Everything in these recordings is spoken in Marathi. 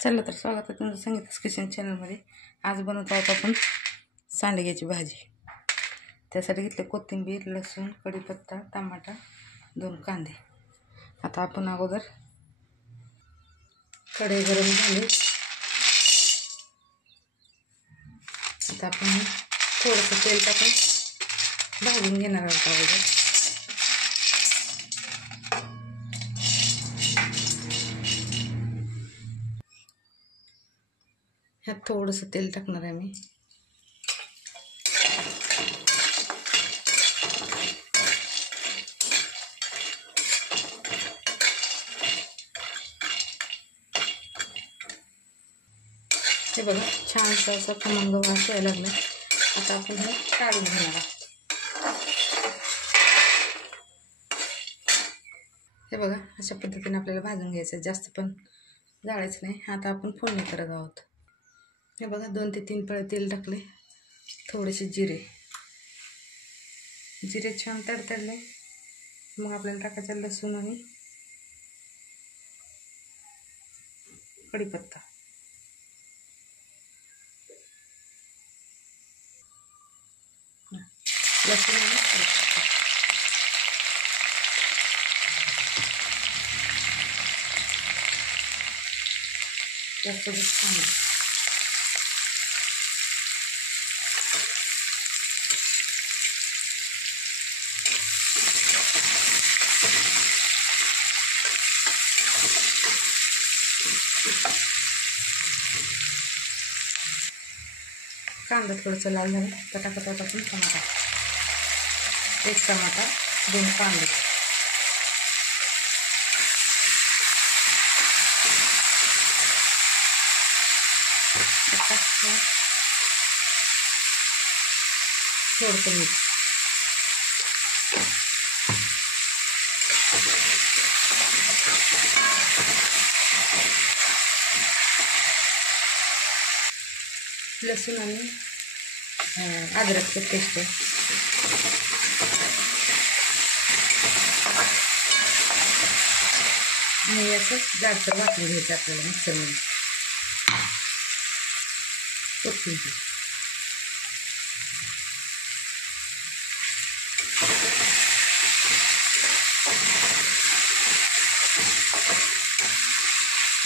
चला तर स्वागत आहे तुमचं संगीता's किचन चॅनलमध्ये। आज बनवत आहोत आपण सांडग्याची भाजी। त्यासाठी घेतले कोथिंबीर, लसूण, कढीपत्ता, टमाटा, 2 कांदे। आता आपण अगोदर कढई गरम झाली, आता आपण थोडंसं तेल टाकून भाजून घेणार आहोत अगोदर। ह्यात थोडंसं तेल टाकणार आहे मी। हे बघा छानसा असा खमंग वास यायला लागला। आता आपण हे काढून घेणार आहोत। हे बघा अशा पद्धतीने आपल्याला भाजून घ्यायचं, जास्त पण जाळायचं नाही। आता आपण फोडणी करत आहोत। हे बघा 2 ते 3 पळे तेल टाकले, थोडेसे जिरे छान तडतडले, मग आपल्याला टाकायचं लसूण आणि कढीपत्ता। लसूण आणि कढीपत्ता त्यासोबत कांदा। कांदा थोडासा लाल झाला तर टाकत आहोत आपण टमाटा। 1 टमाटा, 2 कांदे। थोडंसं मीठ। लसूण आणि अद्रकचं पेस्ट आणि याचं जाडसर वाटून घ्यायचं आपल्याला मिक्सरमध्ये। कोथिंबीर,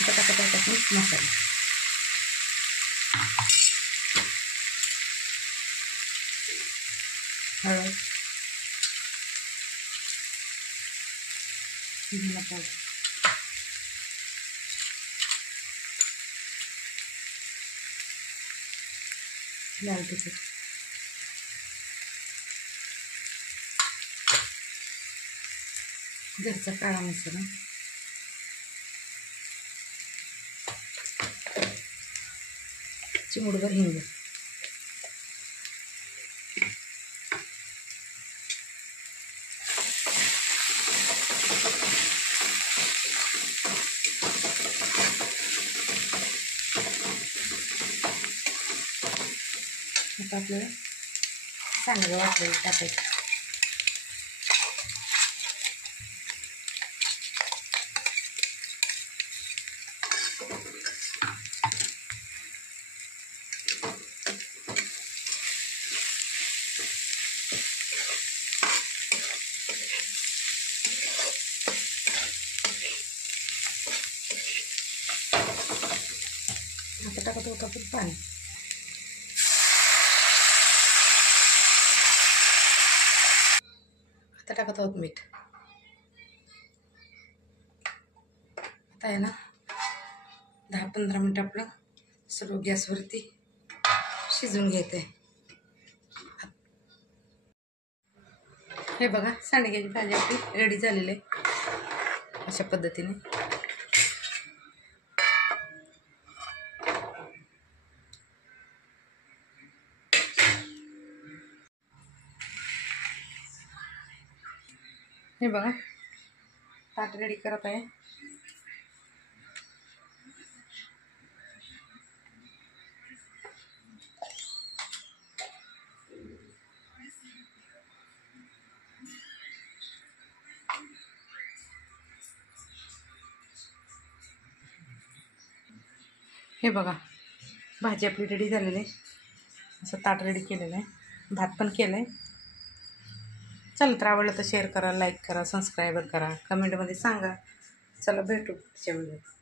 आता टाकत आहोत आपण मसाला। हळद, धना पावडर, लाल तिखट, घरचा काळा मसाला, चिमूटभर हिंग। आता आपल्याला सांडगं वाटलेलं टाकायचं। आता टाकत होतं आपण पाणी। आता टाकत आहोत मीठ। आता आहे ना 10-15 मिनिट आपलं सर्व गॅसवरती शिजून घ्यायचं आहे। हे बघा सांडग्याची भाजी आपली रेडी झालेली आहे अशा पद्धतीने। हे बघा ताट रेडी करत आहे। हे बघा भाजी आपली रेडी झालेली आहे. असं ताट रेडी केलेलं आहे. भात पण केलं आहे. चला तर आवडलं तर शेअर करा, लाईक करा, सबस्क्राईबर करा, कमेंटमध्ये सांगा. चला भेटू पुढच्या व्हिडिओत.